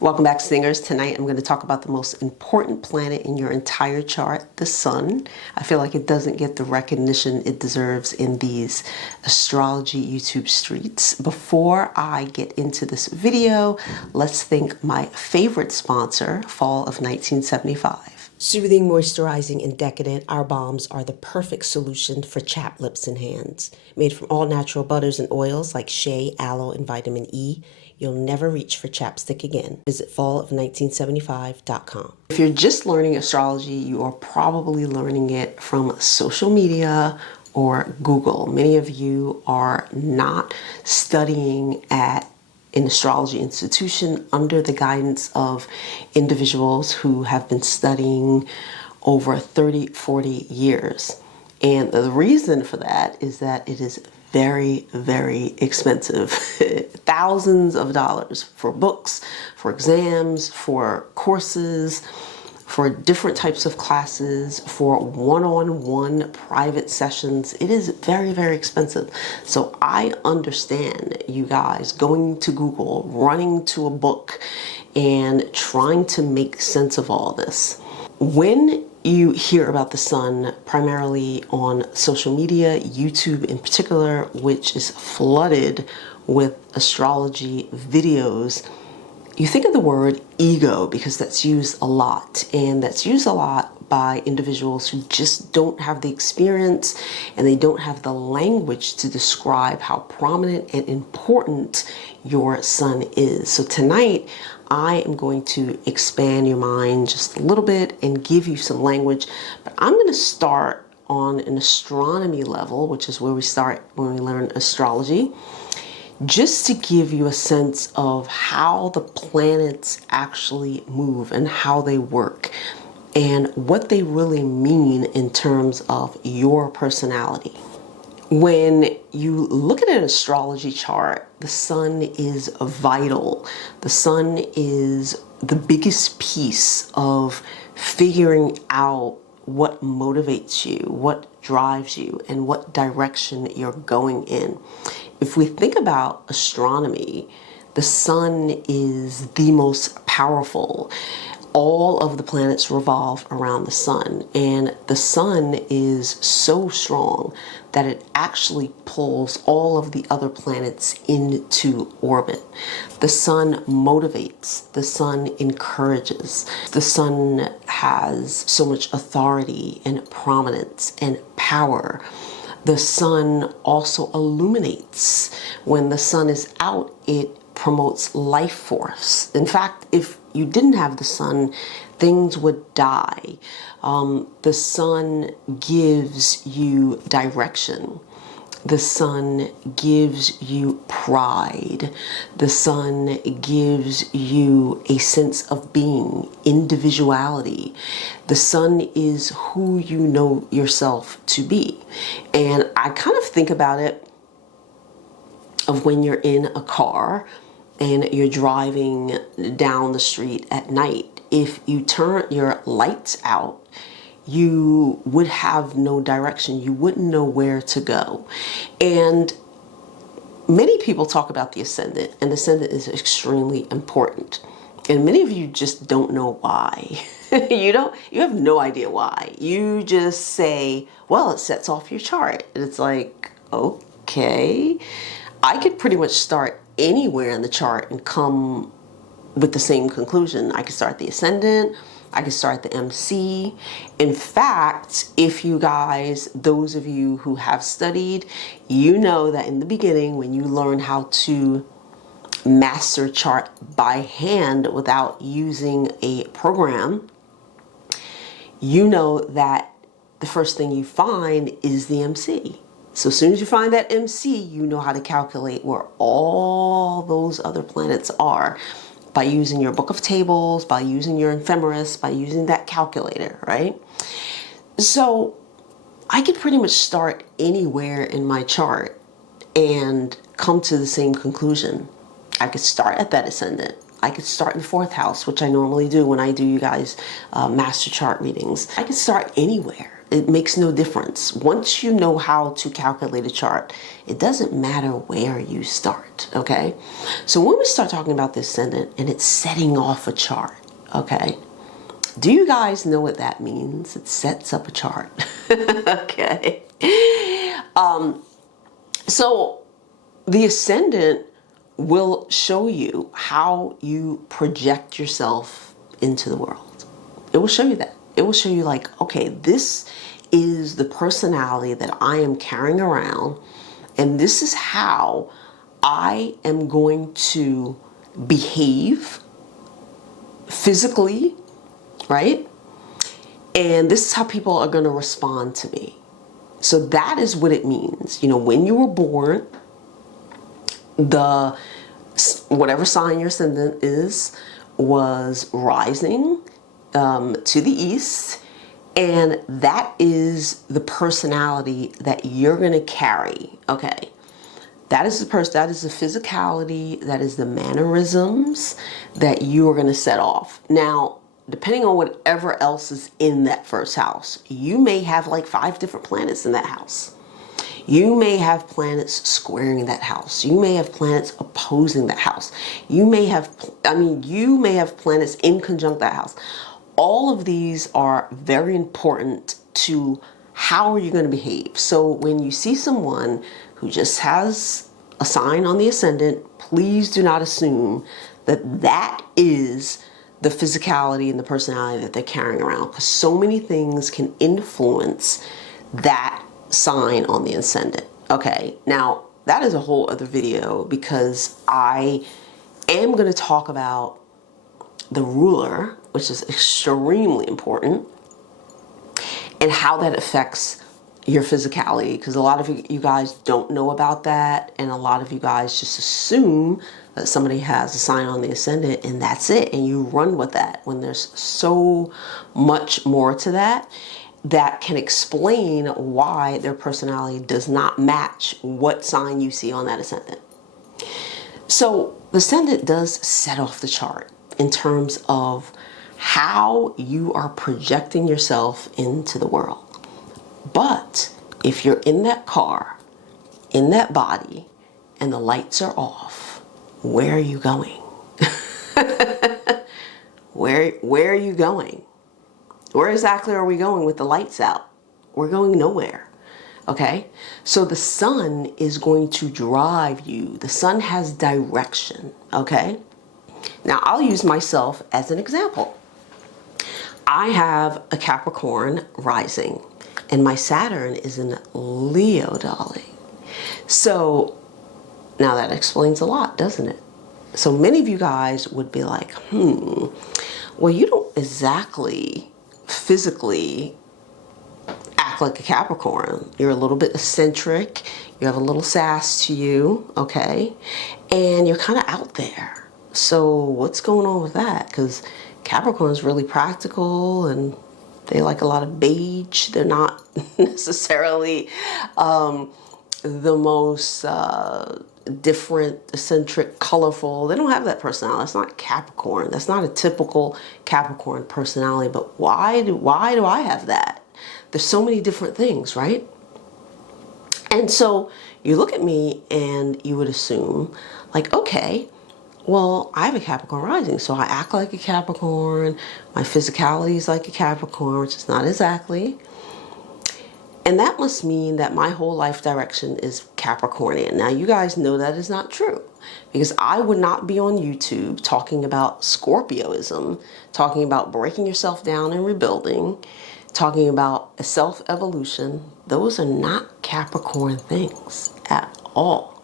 Welcome back, singers. Tonight I'm going to talk about the most important planet in your entire chart, the sun. I feel like it doesn't get the recognition it deserves in these astrology YouTube streets. Before I get into this video, let's thank my favorite sponsor, fall of 1975. Soothing, moisturizing, and decadent, our balms are the perfect solution for chapped lips and hands. Made from all natural butters and oils like shea, aloe, and vitamin E, you'll never reach for chapstick again. Visit fallof1975.com. If you're just learning astrology, you are probably learning it from social media or Google. Many of you are not studying at an astrology institution under the guidance of individuals who have been studying over 30, 40 years. And the reason for that is that it is very, very expensive. Thousands of dollars for books, for exams, for courses, for different types of classes, for one-on-one private sessions. It is very, very expensive. So I understand you guys going to Google, running to a book, and trying to make sense of all this. When you hear about the sun primarily on social media, YouTube in particular, which is flooded with astrology videos, you think of the word ego because that's used a lot, and that's used a lot by individuals who just don't have the experience and they don't have the language to describe how prominent and important your sun is. So tonight, I am going to expand your mind just a little bit and give you some language, but I'm going to start on an astronomy level, which is where we start when we learn astrology, just to give you a sense of how the planets actually move and how they work and what they really mean in terms of your personality. When you look at an astrology chart, the sun is vital. The sun is the biggest piece of figuring out what motivates you, what drives you, and what direction you're going in. If we think about astronomy, the sun is the most powerful. All of the planets revolve around the sun, and the sun is so strong that it actually pulls all of the other planets into orbit. The sun motivates, the sun encourages, the sun has so much authority and prominence and power. The sun also illuminates. When the sun is out, it promotes life force. In fact, if you didn't have the sun, things would die. The sun gives you direction. The sun gives you pride. The sun gives you a sense of being, individuality. The sun is who you know yourself to be. And I kind of think about it of when you're in a car and you're driving down the street at night. If you turn your lights out, you would have no direction. You wouldn't know where to go. And many people talk about the ascendant, and the ascendant is extremely important. And many of you just don't know why. You have no idea why. You just say, well, it sets off your chart. And it's like, okay. I could pretty much start anywhere in the chart and come with the same conclusion. I could start the ascendant, I could start the MC. In fact, if you guys, those of you who have studied, you know that in the beginning when you learn how to master chart by hand without using a program, you know that the first thing you find is the MC. So as soon as you find that MC, you know how to calculate where all those other planets are by using your book of tables, by using your ephemeris, by using that calculator, right? So I could pretty much start anywhere in my chart and come to the same conclusion. I could start at that ascendant. I could start in the 4th house, which I normally do when I do you guys master chart readings. I could start anywhere. It makes no difference. Once you know how to calculate a chart, it doesn't matter where you start, okay? So when we start talking about the ascendant and it's setting off a chart, okay? Do you guys know what that means? It sets up a chart, okay? So the ascendant will show you how you project yourself into the world. It will show you that. It will show you like, okay, this is the personality that I am carrying around, and this is how I am going to behave physically, right? And this is how people are going to respond to me. So that is what it means. You know, when you were born, the whatever sign your ascendant is was rising to the east, and that is the personality that you're going to carry. Okay, that is the that is the physicality, that is the mannerisms that you are going to set off. Now, depending on whatever else is in that first house, you may have like 5 different planets in that house. You may have planets squaring that house. You may have planets opposing that house. You may have planets in conjunct that house. All of these are very important to how are you going to behave. So when you see someone who just has a sign on the ascendant, please do not assume that that is the physicality and the personality that they're carrying around, because so many things can influence that sign on the ascendant. Okay, now that is a whole other video, because I am going to talk about the ruler, which is extremely important, and how that affects your physicality, because a lot of you guys don't know about that, and a lot of you guys just assume that somebody has a sign on the ascendant and that's it, and you run with that, when there's so much more to that that can explain why their personality does not match what sign you see on that ascendant. So the ascendant does set off the chart in terms of how you are projecting yourself into the world. But if you're in that car, in that body, and the lights are off, where are you going? Where are you going? Where exactly are we going with the lights out? We're going nowhere. Okay? So the sun is going to drive you. The sun has direction. Okay? Now I'll use myself as an example. I have a Capricorn rising, and my Saturn is in Leo, darling. So now that explains a lot, doesn't it? So many of you guys would be like, well, you don't exactly physically act like a Capricorn. You're a little bit eccentric. You have a little sass to you, okay? And you're kind of out there. So what's going on with that? Because Capricorn is really practical, and they like a lot of beige. They're not necessarily the most different, eccentric, colorful. They don't have that personality. That's not Capricorn. That's not a typical Capricorn personality. But why do I have that? There's so many different things, right? And so you look at me and you would assume, like, okay, well, I have a Capricorn rising, so I act like a Capricorn. My physicality is like a Capricorn, which is not exactly. And that must mean that my whole life direction is Capricornian. Now, you guys know that is not true, because I would not be on YouTube talking about Scorpioism, talking about breaking yourself down and rebuilding, talking about a self-evolution. Those are not Capricorn things at all.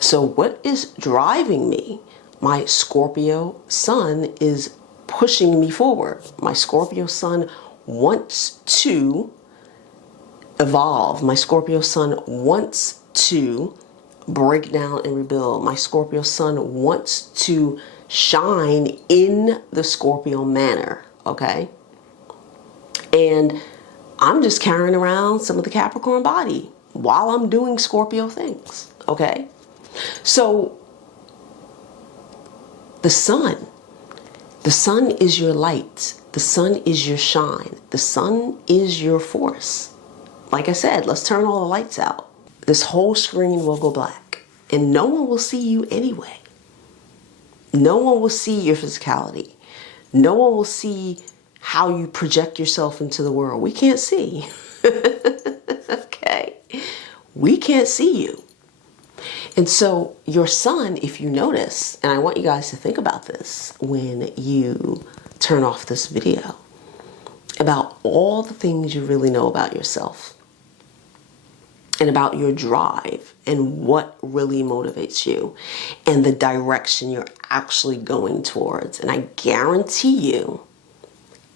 So what is driving me? My Scorpio sun is pushing me forward. My Scorpio sun wants to evolve. My Scorpio sun wants to break down and rebuild. My Scorpio sun wants to shine in the Scorpio manner, okay? And I'm just carrying around some of the Capricorn body while I'm doing Scorpio things, okay? So the sun The sun is your light. The sun is your shine. The sun is your force. Like I said, let's turn all the lights out. This whole screen will go black, and no one will see you anyway. No one will see your physicality. No one will see how you project yourself into the world. We can't see. Okay? We can't see you. And so your sun, if you notice, and I want you guys to think about this when you turn off this video, about all the things you really know about yourself and about your drive and what really motivates you and the direction you're actually going towards. And I guarantee you,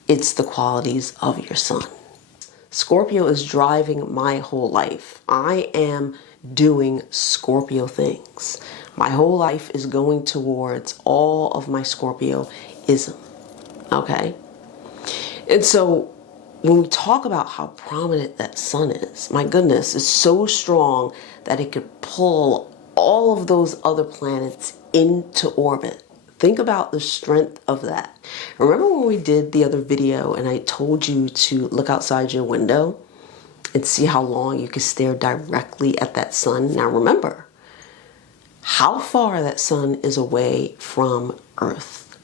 it's the qualities of your sun. Scorpio is driving my whole life. I am doing Scorpio things. My whole life is going towards all of my Scorpioism. Okay? And so when we talk about how prominent that sun is, my goodness, it's so strong that it could pull all of those other planets into orbit. Think about the strength of that. Remember when we did the other video and I told you to look outside your window and see how long you could stare directly at that sun? Now remember how far that sun is away from Earth.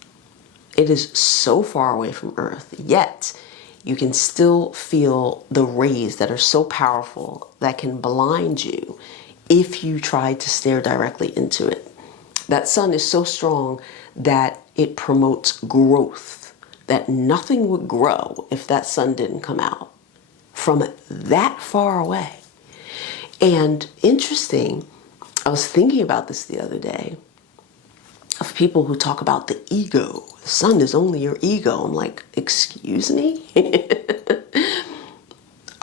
It is so far away from Earth, yet you can still feel the rays that are so powerful that can blind you if you try to stare directly into it. That sun is so strong that it promotes growth, that nothing would grow if that sun didn't come out from that far away. And interesting, I was thinking about this the other day, of people who talk about the ego. The sun is only your ego. I'm like, excuse me?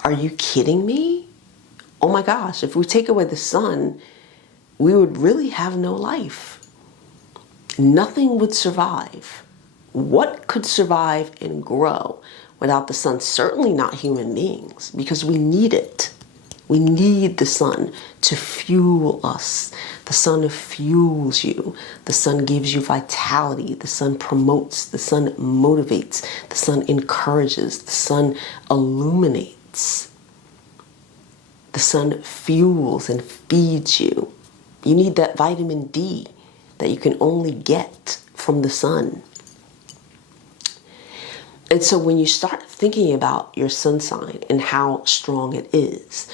Are you kidding me? Oh my gosh, if we take away the sun, we would really have no life. Nothing would survive. What could survive and grow without the sun? Certainly not human beings, because we need it. We need the sun to fuel us. The sun fuels you. The sun gives you vitality. The sun promotes. The sun motivates. The sun encourages. The sun illuminates. The sun fuels and feeds you. You need that vitamin D that you can only get from the sun. And so when you start thinking about your sun sign and how strong it is,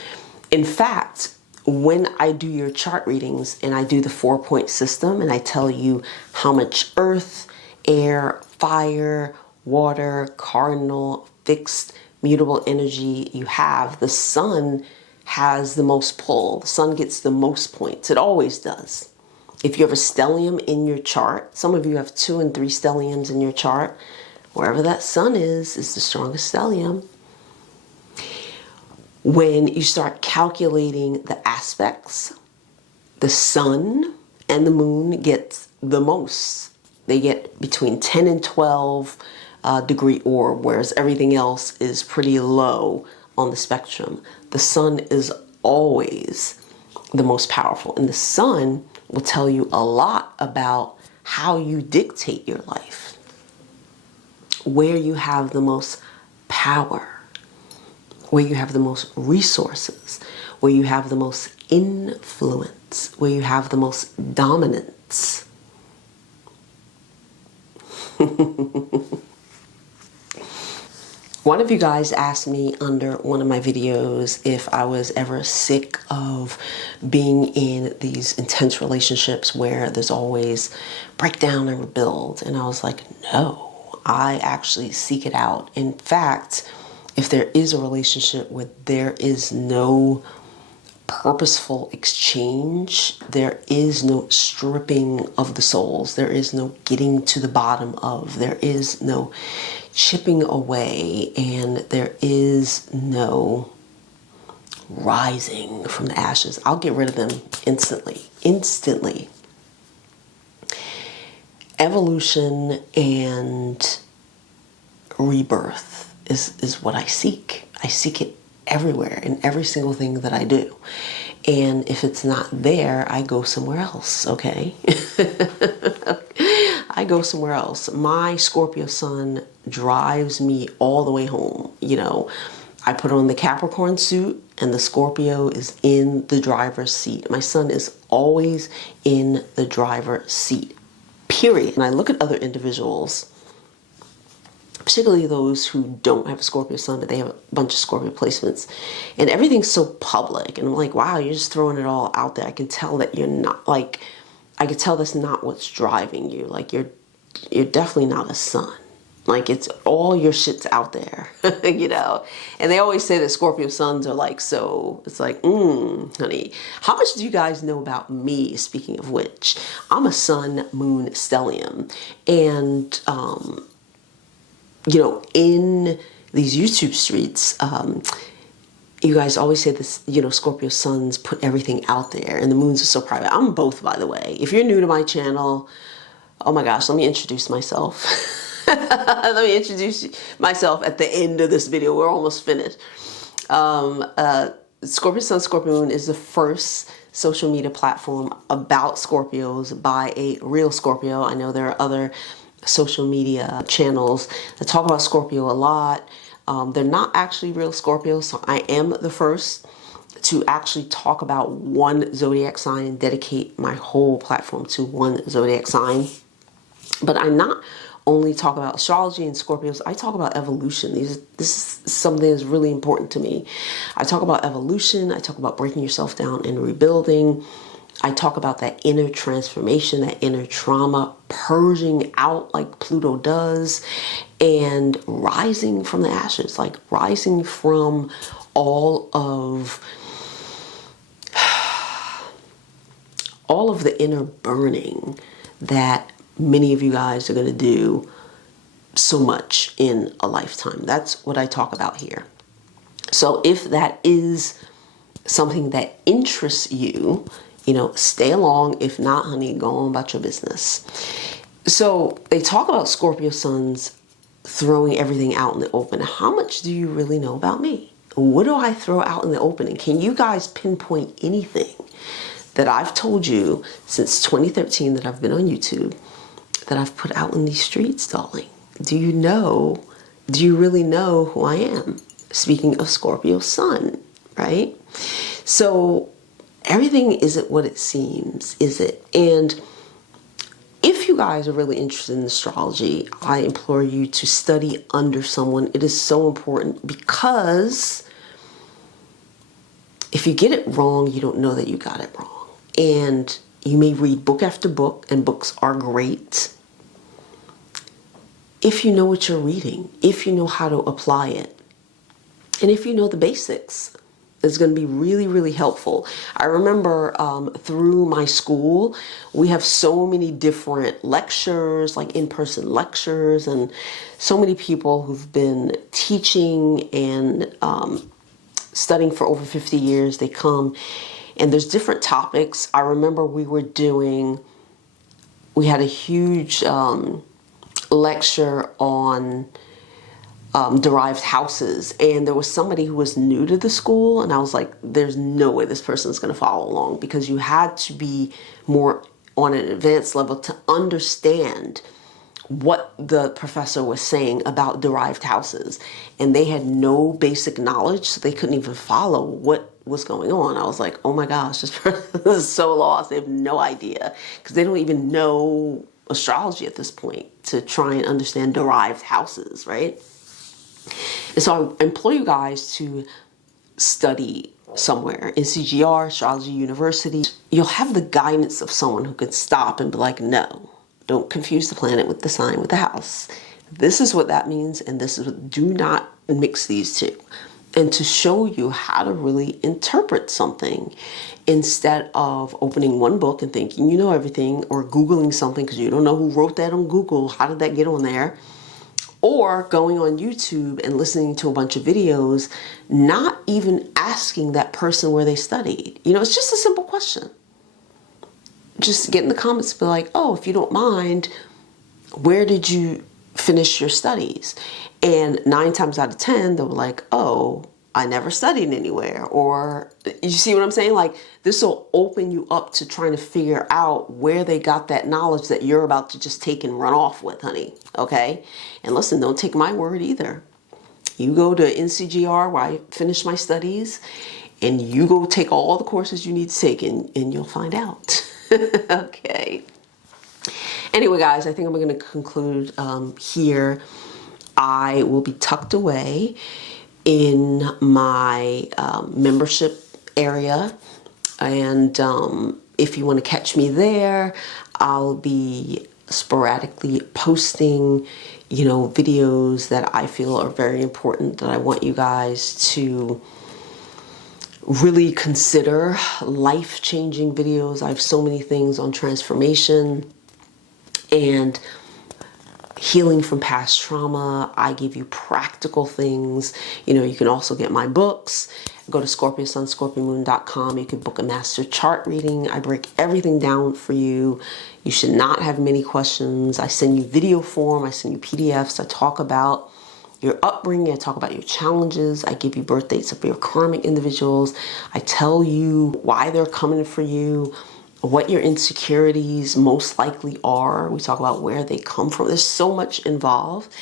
in fact, when I do your chart readings and I do the 4-point system and I tell you how much earth, air, fire, water, cardinal, fixed, mutable energy you have, the sun has the most pull. The sun gets the most points. It always does. If you have a stellium in your chart, some of you have 2 and 3 stelliums in your chart, wherever that sun is the strongest stellium. When you start calculating the aspects, the sun and the moon get the most. They get between 10 and 12 degree orb, whereas everything else is pretty low on the spectrum. The sun is always the most powerful, and the sun will tell you a lot about how you dictate your life, where you have the most power, where you have the most resources, where you have the most influence, where you have the most dominance. One of you guys asked me under one of my videos if I was ever sick of being in these intense relationships where there's always breakdown and rebuild. And I was like, no, I actually seek it out. In fact, if there is a relationship where there is no purposeful exchange, there is no stripping of the souls, there is no getting to the bottom of, there is no chipping away, and there is no rising from the ashes. I'll get rid of them instantly. Evolution and rebirth is what I seek. I seek it everywhere in every single thing that I do. And if it's not there, I go somewhere else, okay? I go somewhere else. My Scorpio sun drives me all the way home. You know, I put on the Capricorn suit and the Scorpio is in the driver's seat. My sun is always in the driver's seat, period. And I look at other individuals, particularly those who don't have a Scorpio sun, but they have a bunch of Scorpio placements, and everything's so public. And I'm like, wow, you're just throwing it all out there. I can tell that you're not, like, I could tell that's not what's driving you. Like, you're definitely not a sun. Like, it's all your shit's out there, you know? And they always say that Scorpio suns are like, so it's like, honey, how much do you guys know about me? Speaking of which, I'm a sun, moon, stellium. And, you know, in these YouTube streets, you guys always say this, you know, Scorpio suns put everything out there and the moons are so private. I'm both, by the way. If you're new to my channel, oh my gosh, let me introduce myself. Let me introduce myself at the end of this video. We're almost finished. Scorpio Sun, Scorpio Moon is the first social media platform about Scorpios by a real Scorpio. I know there are other social media channels that talk about Scorpio a lot. They're not actually real Scorpios, so I am the first to actually talk about one zodiac sign and dedicate my whole platform to one zodiac sign. But I not only talk about astrology and Scorpios, I talk about evolution. This is something that's really important to me. I talk about evolution. I talk about breaking yourself down and rebuilding. I talk about that inner transformation, that inner trauma, purging out like Pluto does, and rising from the ashes, like rising from all of the inner burning that many of you guys are going to do so much in a lifetime. That's what I talk about here. So if that is something that interests you, you know, stay along. If not, honey, go on about your business. So they talk about Scorpio suns throwing everything out in the open. How much do you really know about me? What do I throw out in the open? And can you guys pinpoint anything that I've told you since 2013 that I've been on YouTube that I've put out in these streets, darling? Do you really know who I am? Speaking of Scorpio sun, right? So everything isn't what it seems, is it? And if you guys are really interested in astrology, I implore you to study under someone. It is so important, because if you get it wrong, you don't know that you got it wrong. And you may read book after book, and books are great if you know what you're reading, if you know how to apply it, and if you know the basics. It's going to be really, really helpful. I remember through my school, we have so many different lectures, like in-person lectures, and so many people who've been teaching and studying for over 50 years. They come, and there's different topics. I remember we had a huge lecture on derived houses, and there was somebody who was new to the school, and I was like, there's no way this person's going to follow along, because you had to be more on an advanced level to understand what the professor was saying about derived houses, and they had no basic knowledge, so they couldn't even follow what was going on. I was like, oh my gosh, this person is so lost. They have no idea, because they don't even know astrology at this point to try and understand derived houses, right? And so I implore you guys to study somewhere, in CGR, Astrology University. You'll have the guidance of someone who could stop and be like, no, don't confuse the planet with the sign, with the house. This is what that means, and this is what, do not mix these two. And to show you how to really interpret something, instead of opening one book and thinking you know everything, or Googling something because you don't know who wrote that on Google, how did that get on there? Or going on YouTube and listening to a bunch of videos, not even asking that person where they studied. You know, it's just a simple question. Just get in the comments and be like, oh, if you don't mind, where did you finish your studies? And 9 times out of 10, they'll be like, oh, I never studied anywhere, or you see what I'm saying? Like, this will open you up to trying to figure out where they got that knowledge that you're about to just take and run off with, honey. Okay? And listen, don't take my word either. You go to NCGR, where I finished my studies, and you go take all the courses you need to take, and you'll find out. Okay. Anyway, guys, I think I'm going to conclude here. I will be tucked away in my membership area, and if you want to catch me there, I'll be sporadically posting, you know, videos that I feel are very important, that I want you guys to really consider, life-changing videos. I have so many things on transformation and healing from past trauma. I give you practical things. You know, you can also get my books. Go to ScorpioSunScorpioMoon.com. You can book a master chart reading. I break everything down for you. You should not have many questions. I send you video form. I send you PDFs. I talk about your upbringing. I talk about your challenges. I give you birth dates of your karmic individuals. I tell you why they're coming for you, what your insecurities most likely are. We talk about where they come from. There's so much involved.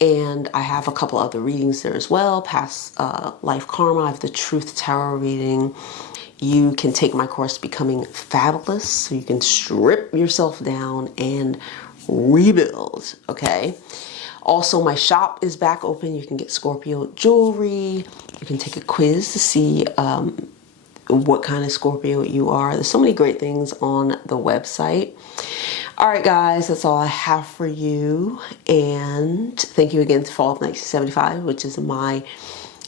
And I have a couple other readings there as well. Past life karma. I have the truth tarot reading. You can take my course, Becoming Fabulous, so you can strip yourself down and rebuild. Okay. Also, my shop is back open. You can get Scorpio jewelry. You can take a quiz to see what kind of Scorpio you are. There's so many great things on the website. All right, guys, that's all I have for you. And thank you again to Fall of 1975, which is my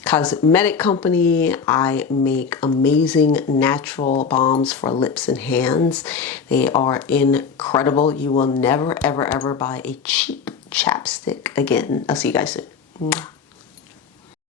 cosmetic company. I make amazing natural balms for lips and hands. They are incredible. You will never, ever, ever buy a cheap chapstick again. I'll see you guys soon.